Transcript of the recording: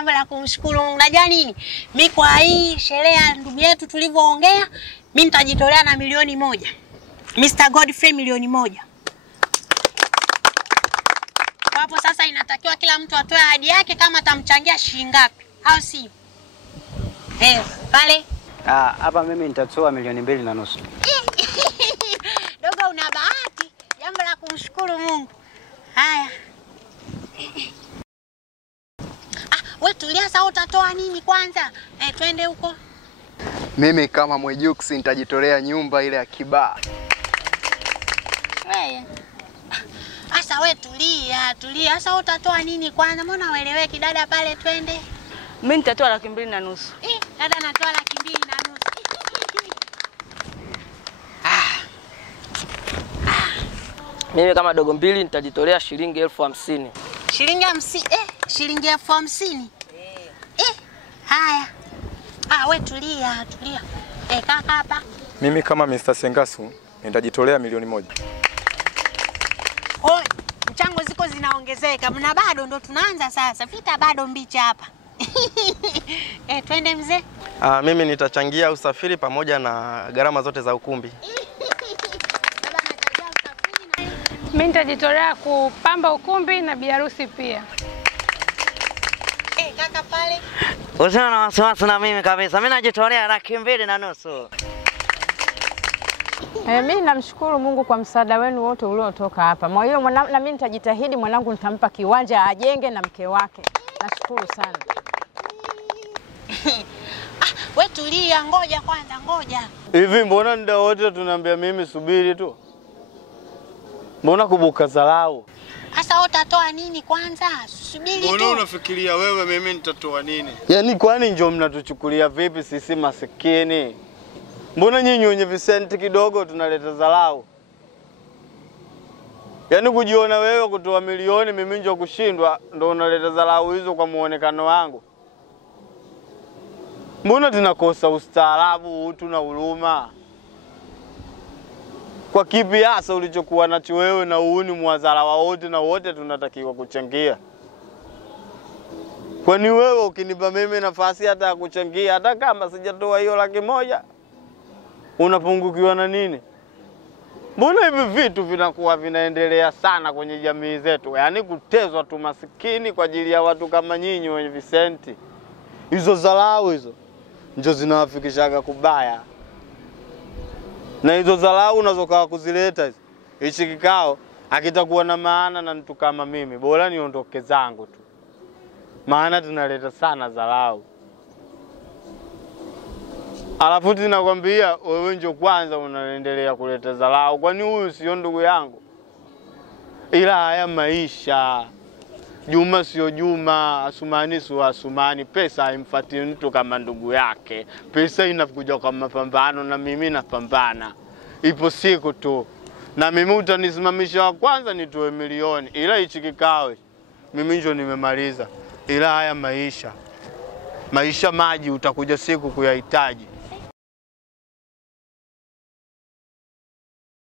jambo la kumshukuru Mungu. Unajua nini? Mimi kwa hii sherehe ya ndugu yetu tulivyoongea, mimi nitajitolea na 1,000,000. Mr. Godfrey 1,000,000. Hapo sasa inatakiwa kila mtu atoe ahadi yake kama atamchangia shilingi ngapi, au si? Pale. Hapa mimi nitatoa 2,250,000. Dogo una bahati, jambo la kumshukuru Mungu. Haya. Wewe tulia sasa, utatoa nini kwanza? Twende huko. Mimi kama Mwejuksi nitajitolea nyumba ile ya Kibaa. Wewe. Sasa wewe tulia. Sasa utatoa nini kwanza? Mbona ueleweki dada pale, twende. Mimi nitatoa 2,250,000. Dada anatoa 2,250,000. Mimi kama dogo mbili nitajitolea shilingi 50,000. Shilingi 50? Shilingi 50,000? Haya. Wewe tulia. Kaka hapa. Mimi kama Mr. Sengasu nitajitolea 1,000,000. Mchango ziko zinaongezeka. Mna bado ndo tunaanza sasa. Vita bado mbichi hapa. Twende mzee. Mimi nitachangia usafiri pamoja na gharama zote za ukumbi. Mimi nitajitolea kupamba ukumbi na biharusi pia. Kaka pale. Usina na wasiwasi na mimi kabisa. Mimi najitolea 2,250,000. Mimi namshukuru Mungu kwa msaada wenu wote uliotoka hapa. Kwa hiyo na mimi nitajitahidi, mwanangu nitampa kiwanja ajenge na mke wake. Nashukuru sana. Wewe tulia, ngoja kwanza, ngoja. Hivi mbona ndio wote tunaambia mimi subiri tu? Mbona kubuka dharau? Sasa utatoa nini kwanza? Subiri tu. Mbona unafikiria wewe mimi nitatoa nini? Yaani kwani njoo mnatuchukulia vipi sisi masikini? Mbona nyinyi wenye visenti kidogo tunaleta dharau? Yaani kujiona wewe kutoa milioni mimi njoo kushindwa ndio unaleta dharau hizo kwa muonekano wangu? Mbona tunakosa ustaarabu, utu na huruma? Kwa kipi hasa ulichokuwa nacho wewe na uuni mwazara wa wote na wote tunatakiwa kuchangia? Kwani wewe ukinipa mimi nafasi hata ya kuchangia hata kama sijatoa hiyo 1,000,000 unapungukiwa na nini? Mbona hivi vitu vinakuwa vinaendelea sana kwenye jamii zetu? Yaani kutezwa tu masikini kwa ajili ya watu kama nyinyi wenye visenti. Hizo dharau hizo ndio zinawafikishaga kubaya. Na hizo dharau unazokaa kuzileta hichi kikao hakitakuwa na maana na mtu kama mimi. Bora niondoke zangu tu. Maana tunaleta sana dharau. Alafu tunakwambia wewe ndio kwanza unaendelea kuleta dharau. Kwani huyu sio ndugu yangu? Ila haya maisha. Juma sio Juma, Asumani sio Asumani. Pesa haimfuati mtu kama ndugu yake. Pesa inakuja kwa mapambano na mimi napambana. Ipo siku tu. Na mimi utanisimamisha wa kwanza nitoe 1,000,000. Ila hichi kikao mimi ndio nimemaliza. Ila haya maisha. Maisha maji utakuja siku kuyahitaji.